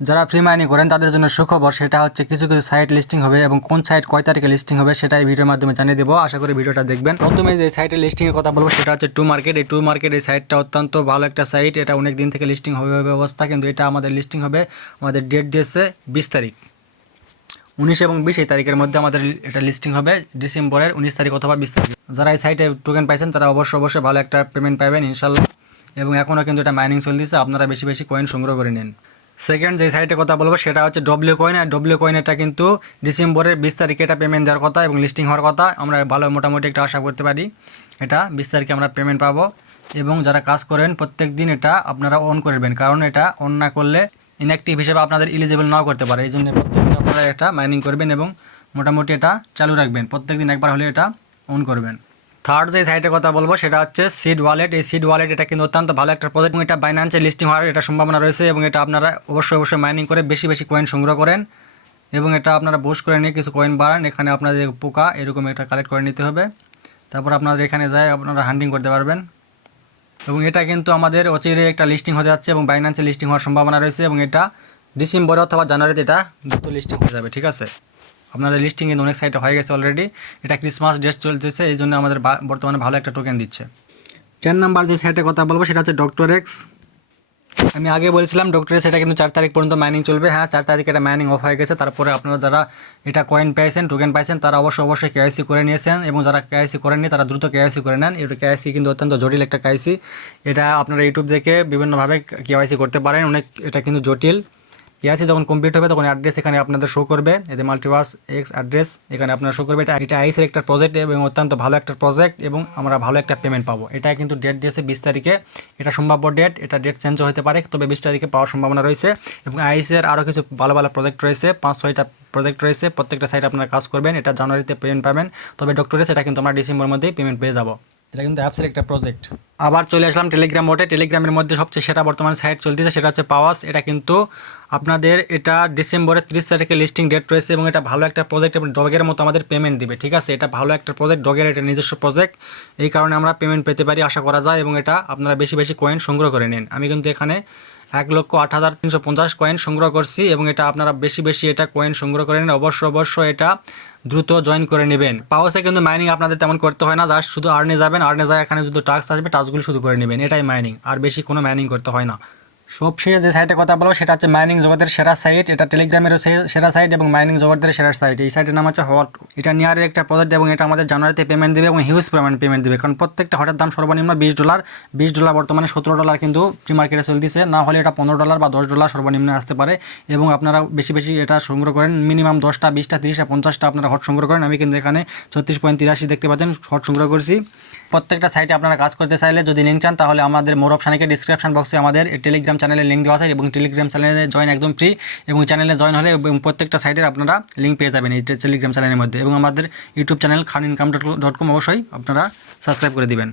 যারা free mining করেন, তাদের জন্য সুখবর সেটা হচ্ছে কিছু কিছু সাইট লিস্টিং হবে এবং কোন সাইট কয় তারিখে লিস্টিং হবে সেটা এই ভিডিওর মাধ্যমে জানিয়ে দেবো। আশা করি ভিডিওটা দেখবেন। প্রথমে যে সাইটের লিস্টিংয়ের কথা বলব সেটা হচ্ছে টু মার্কেট এই টু মার্কেট এই সাইটটা অত্যন্ত ভালো একটা সাইট এটা অনেক দিন থেকে লিস্টিং হবে অবস্থা, কিন্তু এটা আমাদের লিস্টিং হবে আমাদের ডেট দিয়েছে বিশ তারিখ। উনিশ এবং বিশ এই তারিখের মধ্যে আমাদের এটা লিস্টিং হবে ডিসেম্বরের উনিশ তারিখ অথবা বিশ তারিখ। যারা এই সাইটে টোকেন পাইছেন, তারা অবশ্যই অবশ্যই ভালো একটা পেমেন্ট পাবেন ইনশাল্লাহ এবং এখনও কিন্তু এটা মাইনিং চলতেছে, আপনারা বেশি বেশি কয়েন সংগ্রহ করে নিন। সেকেন্ড যে সাইটের কথা বলব, সেটা হচ্ছে ডব্লিউ কয়েন আর ডব্লিউ কয়েন এটা কিন্তু ডিসেম্বরের বিশ তারিখে এটা পেমেন্ট দেওয়ার কথা এবং লিস্টিং হওয়ার কথা। আমরা ভালো মোটামুটি একটা আশা করতে পারি। এটা বিশ তারিখে আমরা পেমেন্ট পাবো এবং যারা কাজ করেন প্রত্যেক দিন এটা আপনারা অন করবেন কারণ এটা অন না করলে ইনঅ্যাক্টিভ হিসেবে আপনাদের এলিজিবল নাও করতে পারে। এই জন্য প্রত্যেকদিন আপনারা এটা মাইনিং করবেন এবং মোটামুটি এটা চালু রাখবেন। প্রত্যেক দিন একবার হলে এটা অন করবেন। থার্ড যে সাইটের কথা বলব, সেটা হচ্ছে সিড ওয়ালেট এই সিড ওয়ালেট এটা কিন্তু অত্যন্ত ভালো একটা প্রজেক্ট এবং এটা বাইন্যান্সে লিস্টিং হওয়ার এটা সম্ভাবনা রয়েছে এবং এটা আপনারা অবশ্যই অবশ্যই মাইনিং করে বেশি বেশি কয়েন সংগ্রহ করেন এবং এটা আপনারা বোস করে নিয়ে কিছু কয়েন বাড়ান। এখানে আপনাদের পোকা এরকম একটা কালেক্ট করে নিতে হবে। তারপর আপনাদের এখানে যায়, আপনারা হান্ডিং করতে পারবেন। এবং এটা কিন্তু আমাদের অচিরে একটা লিস্টিং হতে যাচ্ছে এবং বাইনান্সে লিস্টিং হওয়ার সম্ভাবনা রয়েছে এবং এটা ডিসেম্বর অথবা জানুয়ারিতে এটা দ্রুত লিস্টিং হয়ে যাবে, ঠিক আছে? আপনাদের লিস্টিং কিন্তু অনেক সাইটে হয়ে গেছে অলরেডি এটা ক্রিসমাস ডেট চলতেছে এই জন্য আমাদের বর্তমানে ভালো একটা টোকেন দিচ্ছে। চার নাম্বার যে সাইটের কথা বলব সেটা হচ্ছে ডক্টর এক্স আমি আগে বলছিলাম ডক্টর সেটা কিন্তু চার তারিখ পর্যন্ত মাইনিং চলবে। হ্যাঁ চার তারিখে এটা মাইনিং অফ হয়ে গেছে। তারপরে আপনারা যারা এটা কয়েন পেয়েছেন টোকেন পাইছেন তারা অবশ্যই অবশ্যই কেআইসি করে নিয়েছেন এবং যারা কেআইসি করেননি তারা দ্রুত কেআইসি করে নেন। এটা কেআইসি কিন্তু অত্যন্ত জটিল একটা কেআইসি এটা আপনারা ইউটিউব দেখে বিভিন্নভাবে কেআইসি করতে পারেন। অনেক এটা কিন্তু জটিল। কেআইসি যখন কমপ্লিট হবে, তখন অ্যাড্রেস এখানে আপনাদের শো করবে। এতে মাল্টিভার্স এক্স অ্যাড্রেস এখানে আপনারা শো করবে। এটা এটা আইসের একটা প্রজেক্ট এবং অত্যন্ত ভালো একটা প্রজেক্ট এবং আমরা ভালো একটা পেমেন্ট পাবো। এটা কিন্তু ডেট দিয়েছে বিশ তারিখে। এটা সম্ভাব্য ডেট এটা ডেট চেঞ্জ হতে পারে, তবে বিশ তারিখে পাওয়ার সম্ভাবনা রয়েছে এবং আইসের আরও কিছু ভালো ভালো প্রজেক্ট রয়েছে। পাঁচ, ছয়টা প্রজেক্ট রয়েছে। প্রত্যেকটা সাইট আপনারা কাজ করবেন, এটা জানুয়ারিতে পেমেন্ট পাবেন। তবে ডক্টরে সেটা কিন্তু আমরা ডিসেম্বর মধ্যেই পেমেন্ট পেয়ে যাব। এটা কিন্তু অ্যাপসের একটা প্রজেক্ট আবার চলে আসলাম টেলিগ্রাম মোটে টেলিগ্রামের মধ্যে সবচেয়ে সেরা বর্তমানে সাইট চলতেছে, সেটা হচ্ছে পাওয়াস এটা কিন্তু আপনাদের এটা ডিসেম্বরের তিরিশ তারিখে লিস্টিং ডেট রয়েছে এবং এটা ভালো একটা প্রজেক্ট এবং ডগের মতো আমাদের পেমেন্ট দিবে, ঠিক আছে? এটা ভালো একটা প্রজেক্ট ডগের এটা নিজস্ব প্রজেক্ট এই কারণে আমরা পেমেন্ট পেতে পারি, আশা করা যায় এবং এটা আপনারা বেশি বেশি কয়েন সংগ্রহ করে নিন। আমি কিন্তু এখানে এক লক্ষ আট হাজার তিনশো পঞ্চাশ কয়েন সংগ্রহ করছি এবং এটা আপনারা বেশি বেশি এটা কয়েন সংগ্রহ করে নিন। অবশ্য অবশ্য এটা দ্রুত জয়েন করে নেবেন। পাওয়াসে কিন্তু মাইনিং আপনাদের তেমন করতে হয় না জাস্ট শুধু আর্নে যাবেন। আর্নে যায় এখানে শুধু টাস্ক আসবে টাস্কগুলো শুধু করে নেবেন। এটাই মাইনিং আর বেশি কোনো মাইনিং করতে হয় না। সবশেষে যে সাইটের কথা বলো, সেটা হচ্ছে মাইনিং জগতের সেরা সাইট এটা টেলিগ্রামেরও সেরা সাইট এবং মাইনিং জগতের সেরা সাইট এই সাইটের নাম হচ্ছে হট এটা নিয়ারের একটা প্রজেক্ট এবং এটা আমাদের জানুয়ারিতে পেমেন্ট দেবে এবং হিউজ পেমেন্ট পেমেন্ট দেবে। কারণ প্রত্যেকটা হটের দাম সর্বনিম্ন বিশ ডলার বিশ ডলার বর্তমানে সতেরো ডলার কিন্তু প্রি মার্কেটে চলতেছে। না হলে এটা পনেরো ডলার বা দশ ডলার সর্বনিম্ন আসতে পারে। এবং আপনারা বেশি বেশি এটা সংগ্রহ করেন। মিনিমাম দশটা, বিশটা, তিরিশটা, পঞ্চাশটা আপনারা হট সংগ্রহ করেন। আমি কিন্তু এখানে ছত্রিশ পয়েন্ট তিরাশি দেখতে পাচ্ছেন হট সংগ্রহ করছি। প্রত্যেকটা সাইটে আপনারা কাজ করতে চাইলে যদি লিঙ্ক চান, তাহলে আমাদের মোরব সানিকে ডিসক্রিপশন বক্সে আমাদের টেলিগ্রাম চ্যানেলের লিঙ্ক দেওয়া থাকে এবং টেলিগ্রাম চ্যানেলে জয়েন একদম ফ্রি এবং চ্যানেলে জয়েন হলে প্রত্যেকটা সাইটের আপনারা লিঙ্ক পেয়ে যাবেন এই টেলিগ্রাম চ্যানেলের মধ্যে এবং আমাদের YouTube channel Khan income dot com অবশ্যই আপনারা সাবস্ক্রাইব করে দিবেন।